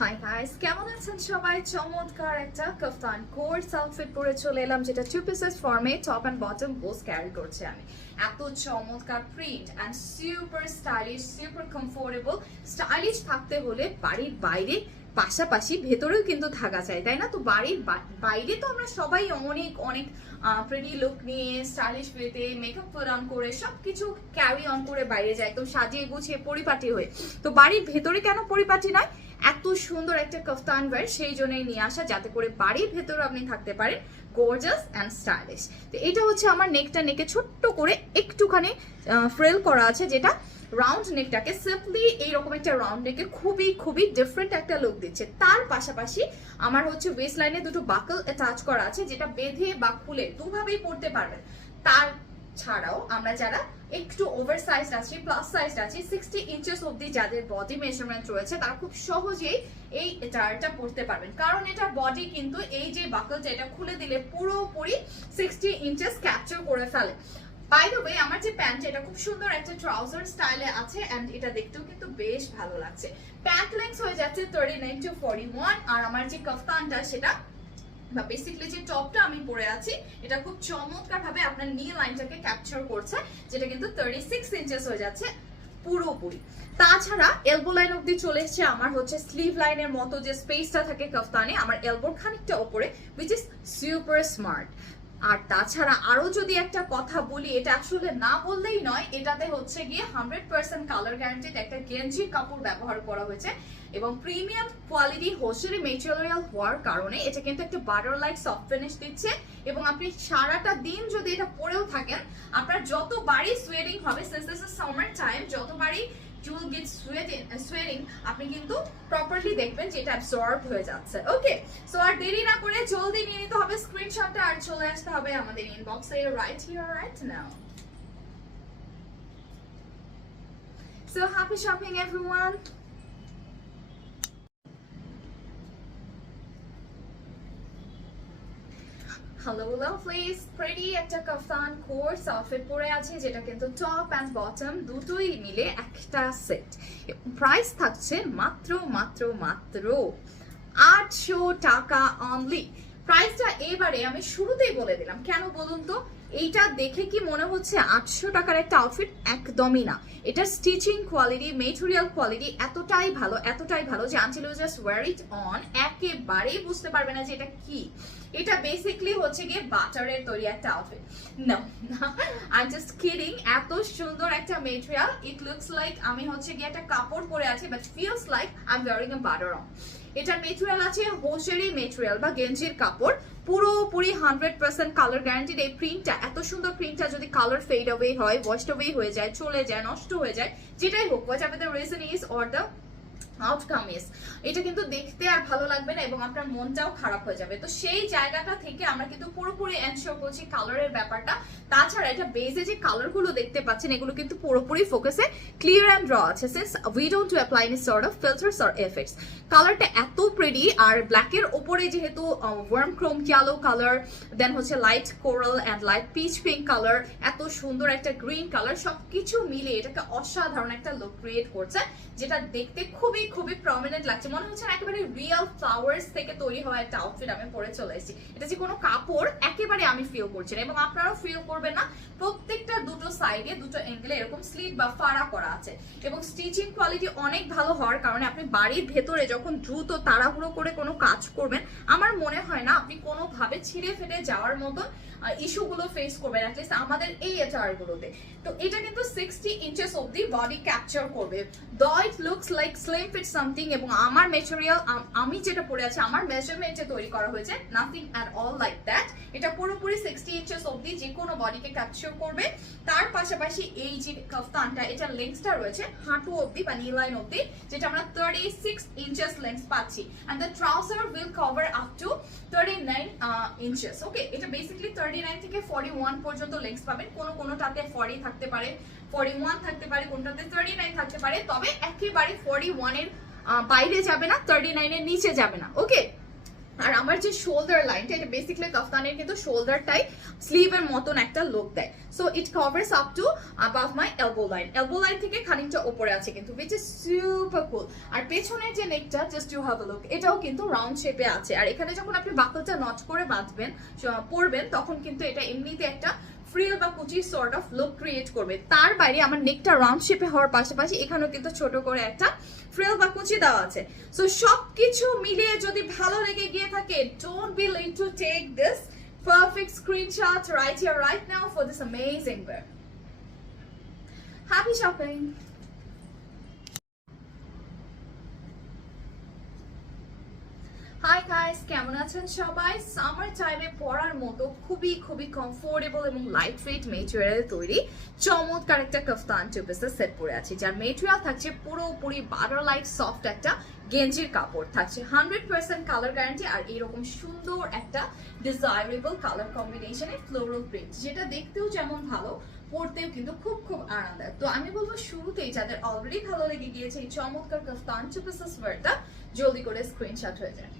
High guys কেমন আছেন সবাই? চমৎকার একটা কাফতান কোর্স আউটফিট পরে চলে এলাম, যেটা টু পিসেস ফর্মে টপ অ্যান্ড বটম বোস ক্যারি করছে আমি। এত চমৎকার print and super stylish super comfortable stylish থাকতে হলে বাড়ির বাইরে পাশাপাশি ভেতরেও কিন্তু থাকা চাই তাই না? তো বাড়ির বাইরে তো আমরা সবাই অনেক অনেক প্রেডি লুক নিয়ে স্টাইলিশ ওয়েতে মেকআপ অন করে, সবকিছু ক্যারি অন করে বাইরে যায় একদম সাজিয়ে গুছিয়ে পরিপাটি হয়ে। তো বাড়ির ভেতরে কেন পরিপাটি নয়? এত সুন্দর একটা কফতান ওয়্যার সেই জন্যই নিয়ে আসা, যাতে করে বাড়ির ভেতরে আপনি থাকতে পারেন গর্জাস অ্যান্ড স্টাইলিশ তো এটা হচ্ছে আমার নেকটা নেকে ছোট্ট করে একটুখানি ফ্রেল করা আছে, যেটা রাউন্ড নেকটাকে সিম্পলি এইরকম একটা রাউন্ড নেকে খুবই খুবই ডিফারেন্ট একটা লুক দিচ্ছে। তার পাশাপাশি আমার হচ্ছে ওয়েস্ট লাইনে দুটো বাকল অ্যাটাচ করা আছে, যেটা বেঁধে বা খুলে দুভাবেই পড়তে পারবেন। তার ছাড়াও আমরা যারা একটু ওভার সাইজ আছি প্লাস সাইজ আছি সিক্সটি ইঞ্চেস অব্দি যাদের বডি মেজারমেন্ট রয়েছে, তারা খুব সহজেই এই টায়ারটা পরতে পারবেন। কারণ এটা বডি কিন্তু এই যে বাকলটা এটা খুলে দিলে পুরোপুরি সিক্সটি ইঞ্চেস ক্যাপচার করে ফেলে। বাই দ্য ওয়ে আমার যে প্যান্ট এটা খুব সুন্দর একটা ট্রাউজার স্টাইলে আছে এন্ড এটা দেখতেও কিন্তু বেশ ভালো লাগছে। প্যান্ট লেন্থ হয়ে যাচ্ছে thirty nine to forty one আর আমার যে কফতানটা, সেটা বা বেসিক্যালি যে টপটা আমি পরে আছি, এটা খুব চমৎকার ভাবে আপনার নি লাইনটাকে ক্যাপচার করছে, যেটা কিন্তু থার্টি সিক্স ইঞ্চেস হয়ে যাচ্ছে পুরোপুরি। তাছাড়া এলবো লাইন অব্দি চলে এসেছে আমার হচ্ছে স্লিভ লাইনের মতো যে স্পেসটা থাকে কফতানে, আমার এলবোর খানিকটা ওপরে উইচ ইজ সুপার স্মার্ট আর তাছাড়া আরও যদি একটা কথা বলি, এটা আসলে না বললেই নয়, এটাতে হচ্ছে গিয়ে হান্ড্রেড পার্সেন্ট কালার গ্যারান্টিড একটা গেঞ্জির কাপড় ব্যবহার করা হয়েছে এবং প্রিমিয়াম কোয়ালিটি হোসেরি মেটেরিয়াল হওয়ার কারণে এটা কিন্তু একটা বাটার লাইট সফট ফিনিশ দিচ্ছে এবং আপনি সারাটা দিন যদি এটা পরেও থাকেন, আপনার যতবারই সোয়েডিং হবে since this is summer time যতবারই চুল গেট সোয়েটিং আপনি কিন্তু প্রপারলি দেখবেন যে এটা অ্যাবসর্ব হয়ে যাচ্ছে। ওকে সো আর দেরি না করে জলদি নিয়ে নিতে হবে স্ক্রিনশটটা আর চলে আসতে হবে আমাদের ইনবক্সে right here right now So, happy shopping, everyone! Hello please pretty একটা কাফতান কোর্স আউটফিট পরে আছে, যেটা কিন্তু টপ অ্যান্ড বটম দুটোই মিলে একটা সেট প্রাইস থাকছে মাত্র মাত্র মাত্র আটশো টাকা অনলি প্রাইসটা এবারে আমি শুরুতেই বলে দিলাম। কেন বলুন তো? এইটা দেখে কি মনে হচ্ছে আটশো টাকার একটা আউটফিট একদমই না। এটা স্টিচিং কোয়ালিটি মেটেরিয়াল কোয়ালিটি এতটাই ভালো এতটাই ভালো যে until you just wear it on একেবারেই বুঝতে পারবে না যে এটা কি। এটা বেসিকলি হচ্ছে গিয়ে বাটারের তৈরি একটা outfit no I just kidding এত সুন্দর একটা মেটেরিয়াল ইট লুকস লাইক আমি হচ্ছে গিয়ে একটা কাপড় পরে আছি but feels like I am wearing a butter on এটার মেটেরিয়াল আছে হোসেরি মেটেরিয়াল বা গেঞ্জির কাপড়। পুরোপুরি হান্ড্রেড পার্সেন্ট কালার গ্যারান্টিড এই প্রিন্টটা এত সুন্দর প্রিন্টটা যদি কালার ফেড অ্যাওয়ে হয় ওয়াশ অ্যাওয়ে হয়ে যায়, চলে যায়, নষ্ট হয়ে যায়, যেটাই হোক whatever the reason is or the outcome is এটা কিন্তু দেখতে আর ভালো লাগবে না এবং আপনার মনটাও খারাপ হয়ে যাবে। তো সেই জায়গাটা থেকে আমরা কিন্তু পুরোপুরি এনশিওর করছি কালারের ব্যাপারটা। তাছাড়া এটা বেজে যে কালারগুলো দেখতে পাচ্ছেন, এগুলো কিন্তু পুরোপুরি ফোকাসে ক্লিয়ার অ্যান্ড র আছে। Since we don't to apply any sort of filters or effects কালারটা এত প্রেডি আর ব্ল্যাকের ওপরে যেহেতু warm chrome yellow colour then হচ্ছে light coral and light peach pink colour এত সুন্দর একটা গ্রিন কালার সবকিছু মিলে এটাকে অসাধারণ একটা লুক ক্রিয়েট করছে, যেটা দেখতে খুবই খুবই প্রমিনেন্ট লাগছে। মনে হচ্ছে না একেবারে রিয়েল ফ্লাওয়ার্স থেকে তৈরি হওয়া একটা আউটফিট আমি পরে চলে এসেছি। এটা যে কোনো কাপড় একেবারে আমি ফিল করছি না এবং আপনারাও ফিল করবেন না, প্রত্যেকটা দুটো সাইডে দুটো অ্যাঙ্গেলে এরকম স্লিট বা ফাড়া করা আছে। এবং স্টিচিং কোয়ালিটি অনেক ভালো হওয়ার কারণে আপনি বাড়ির ভেতরে যখন দ্রুত তাড়াহুড়ো করে কোনো কাজ করবেন, আমার মনে হয় না আপনি কোনোভাবে ছিঁড়ে ফেটে যাওয়ার মতন ইস্যুগুলো ফেস করবেন অ্যাটলিস্ট আমাদের এই এটারগুলোতে তো এটা কিন্তু সিক্সটি ইঞ্চেস অব্দি বডি ক্যাপচার করবে। Though it looks like slim fit something এবং আমার মেটেরিয়াল আমি যেটা পরে আছি, আমার মেজারমেন্টে তৈরি করা হয়েছে nothing at all like that এটা পুরোপুরি সিক্সটি ইঞ্চেস অব্দি যে কোনো বডিকে ক্যাপচার করবে। তার পাশাপাশি এই যে কফতানটা এটা লেন্সটা রয়েছে হাঁটু অব্দি বা লাইন অব্দি যেটা আমরা থার্টি সিক্স ইঞ্চেস লেন্স পাচ্ছি। And the trouser will cover up to thirty inches okay এটা বেসিক্যালি থার্টি নাইন থেকে ফর্টি ওয়ান পর্যন্ত লেংস পাবেন। কোনো কোনোটাতে ফর্টি থাকতে পারে ফর্টি ওয়ান থাকতে পারে, কোনটাতে থার্টি নাইন থাকতে পারে। তবে একেবারে ফর্টি ওয়ানের বাইরে যাবে না থার্টি নাইনের নিচে যাবে না। ওকে আর আমার যে শোল্ডার লাইনটা এটা বেসিক্যালি কাফতানের কিন্তু শোল্ডারটাই স্লিভের মতন একটা লুক দেয়। So it covers up to above my elbow line elbow line থেকে খানিকটা উপরে আছে কিন্তু উইচ ইজ সুপার কুল আর পেছনের যে নেকটা জাস্ট ইউ হ্যাভ লুক এটাও কিন্তু রাউন্ড শেপে আছে। আর এখানে যখন আপনি বাকলটা নট করে বাঁধবেন পরবেন, তখন কিন্তু এটা এমনিতে একটা ফ্রিল বা কুচি সর্ট অফ লুক ক্রিয়েট করবে। তার বাইরে আমার নেকটা রাউন্ড শেপে হওয়ার পাশাপাশি এখানেও কিন্তু ছোট করে একটা ফ্রিল বা কুচি দেওয়া আছে। সো সবকিছু মিলিয়ে যদি ভালো লেগে গিয়ে থাকে don't be late to take this perfect screenshot right here, right now for this amazing wear happy shopping! Hi guys কেমন আছেন সবাই? সামার টাইমে পরার মতো খুবই খুবই কমফোর্টেবল এবং লাইট ওয়েট মেটেরিয়াল তৈরি চমৎকার একটা কাফতান টু পিসের সেট পরে আছি, যার মেটেরিয়াল থাকছে পুরোপুরি বাটার লাইট সফট একটা গেঞ্জির কাপড়। থাকছে হান্ড্রেড পার্সেন্ট কালার গ্যারান্টি আর এরকম সুন্দর একটা ডিজায়ারেবল কালার কম্বিনেশনে ফ্লোরাল প্রিন্ট যেটা দেখতেও যেমন ভালো, পরতেও কিন্তু খুব খুব আরামদায়ক। তো আমি বলব শুরুতেই যাদের অলরেডি ভালো লেগে গিয়েছে এই চমৎকার কাফতান টু পিসেস ওয়ারটা জলদি করে স্ক্রিনশট হয়ে যায়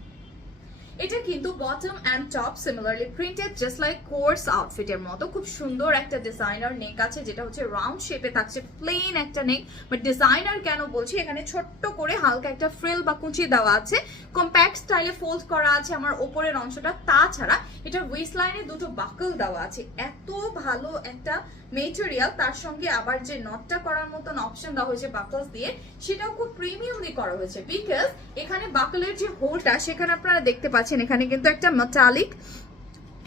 এটা কিন্তু bottom and top similarly printed just like course আউটফিটের মতো। খুব সুন্দর একটা ডিজাইনার নেক আছে, যেটা হচ্ছে রাউন্ড শেপে থাকছে প্লেন একটা নেক বাট ডিজাইনার কেন বলছি, এখানে ছোট্ট করে হালকা একটা ফ্রিল বা কুচি দেওয়া আছে। কম্প্যাক্ট স্টাইলে ফোল্ড করা আছে আমার ওপরের অংশটা। তাছাড়া এটার ওয়েস্ট লাইনে দুটো বাকল দেওয়া আছে। এত ভালো একটা মেটেরিয়াল তার সঙ্গে আবার যে নটটা করার মতন অপশন দেওয়া হয়েছে বাকলস দিয়ে, সেটাও খুব প্রিমিয়ামলি করা হয়েছে। বিকজ এখানে বাকলের যে হোলটা সেখানে আপনারা দেখতে পাচ্ছেন এখানে কিন্তু একটা মেটালিক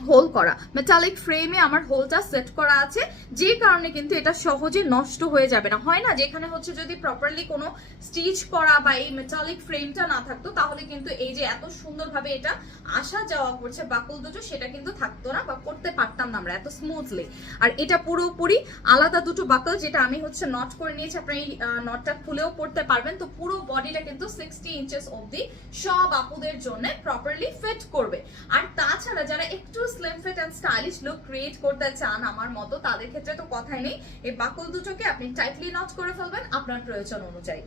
হোল করা। মেটালিক ফ্রেমে আমার হোলটা সেট করা আছে, যে কারণে কিন্তু এটা সহজে নষ্ট হয়ে যাবে না। হয় না যেখানে হচ্ছে যদি প্রপারলি কোনো স্টিচ করা বা এই মেটালিক ফ্রেমটা না থাকতো, তাহলে কিন্তু এই যে এত সুন্দরভাবে এটা আসা যাওয়া করছে, বাকল দুটো, সেটা কিন্তু থাকতো না বা করতে পারতাম না আমরা এত স্মুথলি আর এটা পুরোপুরি আলাদা দুটো বাকল, যেটা আমি হচ্ছে নট করে নিয়েছি আপনি এই নটটা খুলেও পড়তে পারবেন। তো পুরো বডিটা কিন্তু সিক্সটি ইঞ্চেস অবধি সব আপুদের জন্য প্রপারলি ফিট করবে। আর তাছাড়া যারা একটু slim fit and stylish look create করতে চান আমার মতো, তাদের ক্ষেত্রে তো কথাই নেই। এই বাকল দুটোকে আপনি টাইটলি নট করে ফেলবেন আপনার প্রয়োজন অনুযায়ী।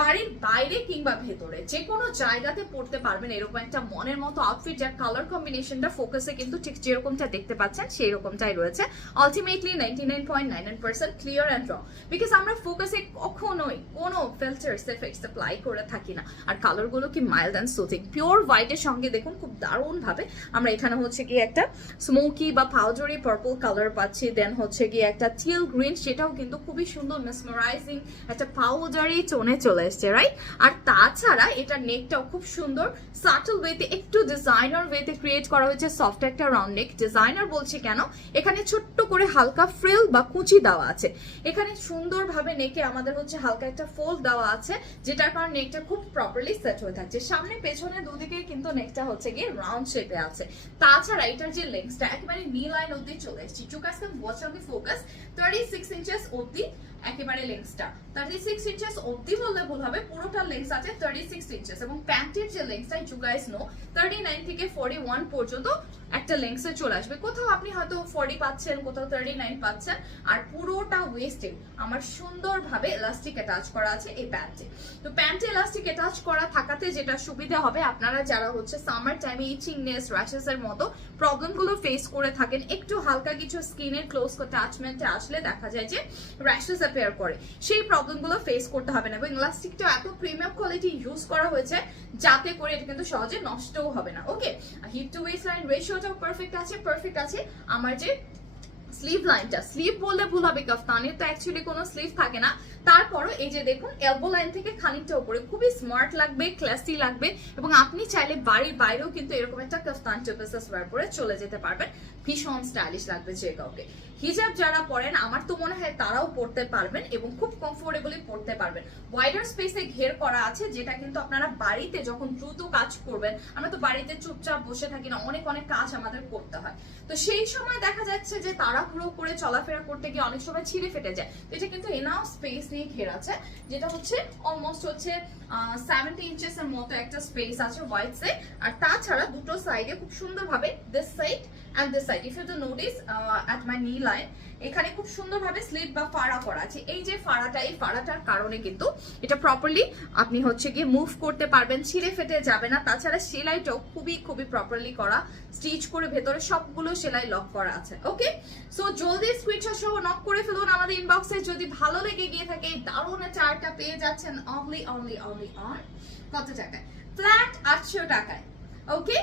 বাড়ির বাইরে কিংবা ভেতরে যে কোনো জায়গাতে পড়তে পারবেন এরকম একটা মনের মতো আউটফিট যার কালার কম্বিনেশনটা ফোকাসে কিন্তু ঠিক যেরকমটা দেখতে পাচ্ছেন সেই রকমটাই রয়েছে। Ultimately ninety nine point nine nine percent clear and র বিকজ আমরা ফোকাসে কখনোই কোনো ফিল্টার্স এফেক্টস অ্যাপ্লাই করে থাকি না। আর কালারগুলো কি মাইল্ড অ্যান্ড সুথিং পিওর হোয়াইটের সঙ্গে দেখুন খুব দারুণ ভাবে আমরা এখানে হচ্ছে কি একটা স্মোকি বা পাউডারি পার্পল কালার পাচ্ছি। দেন হচ্ছে কি একটা টিল গ্রিন সেটাও কিন্তু খুবই সুন্দর মেসমারাইজিং একটা পাউডারি টোনে চলে এসছে রাইট আর তাছাড়া এটা নেকটাও খুব সুন্দর। সাটল ওয়েতে একটু ডিজাইনার ওয়েতে ক্রিয়েট করা হয়েছে সফট একটা রাউন্ড নেক ডিজাইনার বলছি কেন? এখানে ছোট্ট করে হালকা ফ্রিল বা কুচি দেওয়া আছে। এখানে সুন্দরভাবে নেকে আমাদের হচ্ছে হালকা একটা ফোল্ড দেওয়া আছে, যেটার কারণে নেকটা খুব প্রপারলি সেট হয়ে থাকছে। সামনে পেছনে দুদিকে কিন্তু নেকটা হচ্ছে গিয়ে রাউন্ড শেপে আছে। তাছাড়া এটার যে লেন্সটা একেবারে নি লাইন অব্দি চলে এসেছি। টু কাজ can watch on the focus thirty six inches অব্দি একেবারে লেন্সটা থার্টি সিক্স ইঞ্চেস অব্দি বললে ভুল হবে, পুরোটা লেন্স আছে থার্টি সিক্স ইঞ্চেস এবং প্যান্টের যে লেন্সটা you guys know thirty nine থেকে ফর্টি ওয়ান পর্যন্ত একটা লেন্সে চলে আসবে। কোথাও আপনি হয়তো ফর্টি পাচ্ছেন, কোথাও থার্টি নাইন পাচ্ছেন, আর পুরোটা ওয়েস্টে আমার সুন্দরভাবে এলাস্টিক অ্যাটাচ করা আছে এই প্যান্টে তো প্যান্টে এলাস্টিক অ্যাটাচ করা থাকাতে যেটা সুবিধা হবে, আপনারা যারা হচ্ছে সামার টাইমে ইচিংনেস র্যাশেস এর মতো প্রবলেমগুলো ফেস করে থাকেন, একটু হালকা কিছু স্কিনের ক্লোজ টাচমেন্টে আসলে দেখা যায় যে র্যাশেস অ্যাপেয়ার করে। সেই প্রবলেমগুলো ফেস করতে হবে না। এবং ইলাস্টিকটা এত প্রিমিয়াম কোয়ালিটি ইউজ করা হয়েছে, যাতে করে এটা কিন্তু সহজে নষ্টও হবে না। Okay hip to waist line রেশিওটাও perfect আছে পারফেক্ট আছে। আমার যে স্লিভ লাইনটা স্লিভ বললে ভুল হবে, কাফতানের তো অ্যাকচুয়ালি কোনো স্লিভ থাকে না। তারপরও এই যে দেখুন এলবো লাইন থেকে খানিকটা উপরে, খুবই স্মার্ট লাগবে ক্লাসি লাগবে, এবং আপনি চাইলে বাড়ির বাইরেও কিন্তু এরকম একটা কাফতান টেপেসাস ওয়ার পরে চলে যেতে পারবেন। ভীষণ স্টাইলিশ লাগবে যে কাউকে। হিজাব যারা পরেন, আমার তো মনে হয় তারাও পড়তে পারবেন এবং খুব কমফোর্টেবলি পড়তে পারবেন। ওয়াইডার স্পেসে ঘের করা আছে, যেটা কিন্তু আপনারা বাড়িতে যখন দ্রুত কাজ করবেন, আমরা তো বাড়িতে চুপচাপ বসে থাকি না, অনেক অনেক কাজ আমাদের করতে হয়। তো সেই সময় দেখা যাচ্ছে যে তাড়াহুড়ো করে চলাফেরা করতে গিয়ে অনেক সময় ছিঁড়ে ফেটে যায়। এটা কিন্তু এনাও স্পেস দিয়ে ঘেরা আছে, যেটা হচ্ছে অলমোস্ট হচ্ছে সেভেন্টি ইঞ্চেস এর মতো একটা স্পেস আছে হোয়াইট সাইড আর তাছাড়া দুটো সাইডে খুব সুন্দরভাবে this side and this side if you to notice at my knee line এখানে খুব সুন্দরভাবে স্লিপ বা ফাড়া করা আছে। এই যে ফাড়াটা, এই ফাড়াটার কারণে কিন্তু এটা প্রপারলি আপনি হচ্ছে গিয়ে মুভ করতে পারবেন, ছিঁড়ে ফেটে যাবে না। তাছাড়া সেলাইটাও খুবই খুবই প্রপারলি করা স্টিচ করে ভেতরে সবগুলো সেলাই লক করা আছে ওকে সো জলদি স্ক্রিনশট সহ নক করে ফেলুন আমাদের ইনবক্সে যদি ভালো লেগে গিয়ে থাকে, দারুণ চারটা পেয়ে যাচ্ছেন অনলি অনলি অনলি অন কত টাকায়? ফ্ল্যাট আটশো টাকায় okay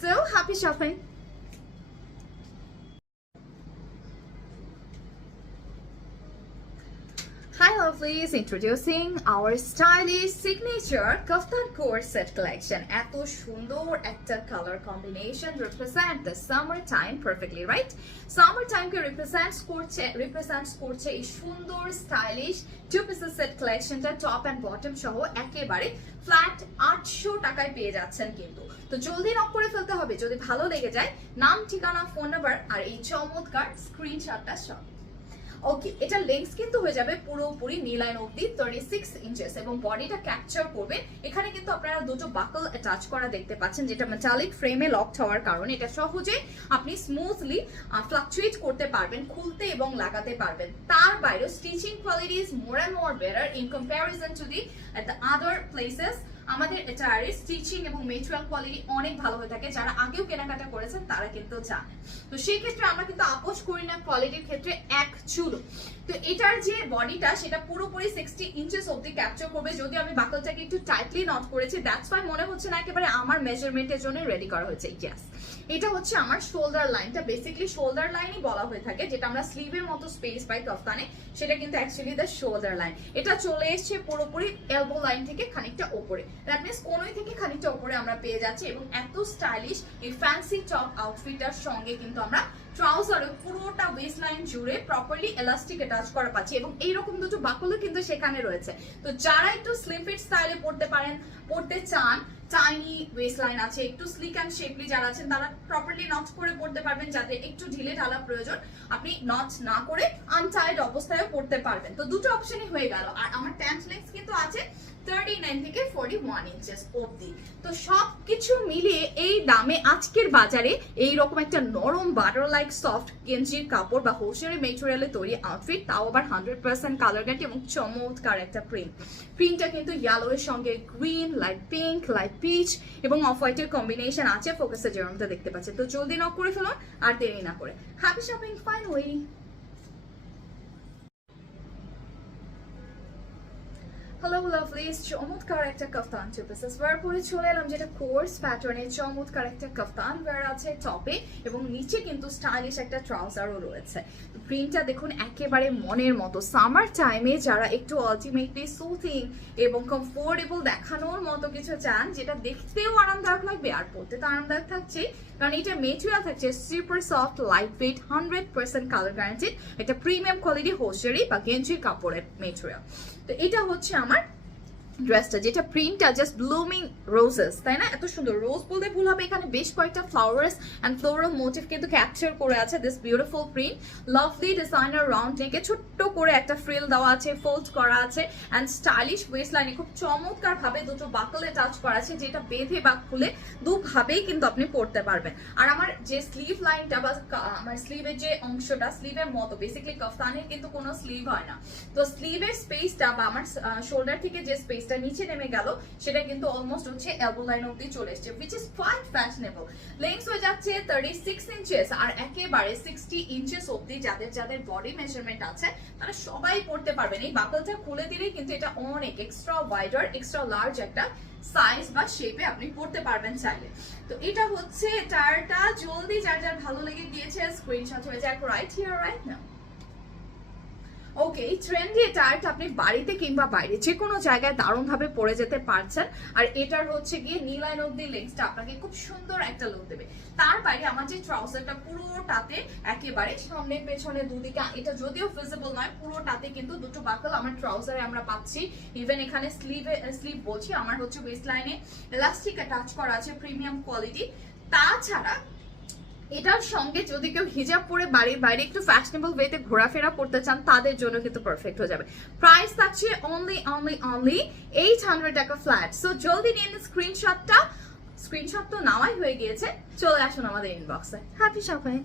so happy shopping Lovelies, introducing our stylish signature kaftan core set collection. এত সুন্দর একটা color combination represent the summer time perfectly, right? Summer time K represent করছে represent করছে এই সুন্দর stylish two pieces set collectionটা top and bottom সহ একেবারে flat আটশো টাকায় পেয়ে যাচ্ছেন কিন্তু তো জলদি নক করে ফেলতে হবে যদি ভালো লেগে যায় নাম ঠিকানা ফোন নাম্বার আর এই চমৎকার স্ক্রিনশটটা সব ওকে এটা লেন্স কিন্তু হয়ে যাবে পুরোপুরি নীলাইন অবধি থার্টি সিক্স ইঞ্চেস এবং বডিটা ক্যাপচার করবে। এখানে কিন্তু আপনারা দুটো বাকল অ্যাটাচ করা দেখতে পাচ্ছেন, যেটা মেটালিক ফ্রেমে লকড হওয়ার কারণে। এটা সহজে আপনি স্মুথলি ফ্লাকচুয়েট করতে পারবেন, খুলতে এবং লাগাতে পারবেন। তার বাইরে stitching quality is more and more better in comparison to the the other places আমাদের এটার স্টিচিং এবং মেটেরিয়াল কোয়ালিটি অনেক ভালো হয়ে থাকে। যারা আগেও কেনাকাটা করেছেন, তারা কিন্তু জানে। তো সেই ক্ষেত্রে আমরা কিন্তু আপোষ করি না কোয়ালিটির ক্ষেত্রে এক চুলো। তো এটার যে বডিটা সেটা পুরোপুরি সিক্সটি ইঞ্চেস অব্দি ক্যাপচার করবে। যদি আমি বাকলটাকে একটু টাইটলি নট করেছি দ্যাটস ওয়াই মনে হচ্ছে না একেবারে আমার মেজারমেন্টের জন্য রেডি করা হয়েছে। ইয়াস এটা হচ্ছে আমার শোল্ডার লাইনটা বেসিকলি শোল্ডার লাইনই বলা হয়ে থাকে, যেটা আমরা স্লিভের মতো স্পেস পাই কফতানে সেটা কিন্তু অ্যাকচুয়ালি দ্য শোল্ডার লাইন এটা চলে এসছে পুরোপুরি এলবো লাইন থেকে খানিকটা ওপরে। দ্যাট মিনস কোনোই থেকে খানিকটা ওপরে আমরা পেয়ে যাচ্ছি এবং এত স্টাইলিশ এই ফ্যান্সি টপ আউটফিটার সঙ্গে কিন্তু আমরা ট্রাউজারে পুরোটা ওয়েস্ট লাইন জুড়ে প্রপারলি এলাস্টিক অ্যাটাচ করা পাচ্ছি এবং এইরকম দুটো বাকলও কিন্তু সেখানে রয়েছে। তো যারা একটু স্লিম ফিট স্টাইলে পড়তে পারেন, পড়তে চান টাইনি ওয়েস্ট লাইন আছে, একটু স্লিক অ্যান্ড শেপলি যারা আছেন, তারা প্রপারলি নট করে পড়তে পারবেন যাদের একটু ঢিলে ঢালা প্রয়োজন। আপনি নট না করে আনটাইড অবস্থায়ও পড়তে পারবেন। তো দুটো অপশনই হয়ে গেল। আর আমার ট্যান্ট লেন্স কিন্তু আছে। তৈরি তাও আবার হান্ড্রেড পার্সেন্ট কালার এবং চমৎকার একটা প্রিন্ট প্রিন্টটা কিন্তু এর সঙ্গে পিঙ্ক লাইট পিচ এবং কম্বিনেশন আছে ফোকাসে যেরকমটা দেখতে পাচ্ছেন। তো জলদি নক করে ফেলুন, আর দেরি না করে। Happy shopping fine waiting hello lovelies চমৎকার একটা কাফতান টু পিসেস ওয়ার পরে চলে এলাম যেটা কোর্স প্যাটার্নের চমৎকার একটা কাফতান ওয়ার আছে টপে এবং নিচে কিন্তু স্টাইলিশ একটা ট্রাউজারও রয়েছে। প্রিন্টটা দেখুন একেবারে মনের মতো। সামার টাইমে যারা একটু আলটিমেটলি সুথিং এবং কমফোর্টেবল দেখানোর মতো কিছু চান, যেটা দেখতেও আরামদায়ক লাগবে আর পড়তে তো আরামদায়ক থাকছে কারণ এটা মেটেরিয়াল থাকছে super soft light weight hundred percent colour guaranteed এটা প্রিমিয়াম কোয়ালিটি হোসেরি বা গেঞ্জির কাপড়ের মেটেরিয়াল তো এটা হচ্ছে আমার ড্রেসটা যেটা প্রিন্টটা জাস্ট ব্লুমিং রোজেস তাই না? এত সুন্দর। রোজ বলতে ভুল হবে, এখানে বেশ কয়েকটা ফ্লাওয়ার্স অ্যান্ড ফ্লোরাল মোটিভ কিন্তু ক্যাপচার করে আছে this beautiful print lovely designer round নেকে ছোট্ট করে একটা ফ্রিল দেওয়া আছে ফোল্ড করা আছে অ্যান্ড স্টাইলিশ ওয়েস্ট লাইনে খুব চমৎকার ভাবে দুটো বাকলে টাচ করা আছে, যেটা বেঁধে বা খুলে দুভাবেই কিন্তু আপনি পড়তে পারবেন। আর আমার যে স্লিভ লাইনটা বা আমার স্লিভের যে অংশটা স্লিভের মতো বেসিক্যালি কফতানের কিন্তু কোনো স্লিভ হয় না। তো স্লিভের স্পেসটা বা আমার শোল্ডার থেকে যে স্পেসটা নিচে নেমে গেল, সেটা কিন্তু অলমোস্ট হচ্ছে এলবো লাইন অব্দি চলে এসছে which is quite fashionable length হয়ে যাচ্ছে থার্টি সিক্স ইঞ্চেস আর একেবারে সিক্সটি ইঞ্চেস অব্দি যাদের যাদের বডি মেজারমেন্ট আছে, তারা সবাই পড়তে পারবেন। এই বাকলটা খুলে দিলেই কিন্তু এটা অনেক এক্সট্রা ওয়াইডার এক্সট্রা লার্জ একটা সাইজ বা শেপে আপনি পড়তে পারবেন চাইলে। তো এটা হচ্ছে টায়ারটা জলদি যার যার ভালো লেগে গিয়েছে স্ক্রিনশট হয়ে যাক right here right now okay, এই ট্রেন্ডি টায়ারটা আপনি বাড়িতে কিংবা বাইরে যে কোনো জায়গায় দারুণভাবে পরে যেতে পারছেন। আর এটার হচ্ছে গিয়ে নীল নীলাইন অব্দি লেন্সটা আপনাকে খুব সুন্দর একটা লুক দেবে। তার বাইরে আমার যে ট্রাউজারটা পুরোটাতে একেবারে সামনে, পেছনে, দুদিকে, এটা যদিও ভিজিবল নয়, পুরোটাতে কিন্তু দুটো বাকল আমার ট্রাউজারে আমরা পাচ্ছি। ইভেন এখানে স্লিভে স্লিভ বলছি, আমার হচ্ছে ওয়েস্ট লাইনে এলাস্টিক অ্যাটাচ করা আছে প্রিমিয়াম কোয়ালিটি তাছাড়া এটার সঙ্গে যদি কেউ হিজাব পরে বাড়ির বাইরে একটু ফ্যাশনেবল ওয়েতে ঘোরাফেরা করতে চান, তাদের জন্য কিন্তু পারফেক্ট হয়ে যাবে। প্রাইস থাকছে only only only eight hundred টাকা ফ্ল্যাট সো জলদি নিন স্ক্রিনশটটা স্ক্রিনশট তো নেওয়াই হয়ে গিয়েছে। চলে আসুন আমাদের ইনবক্সে হ্যাপি সবাই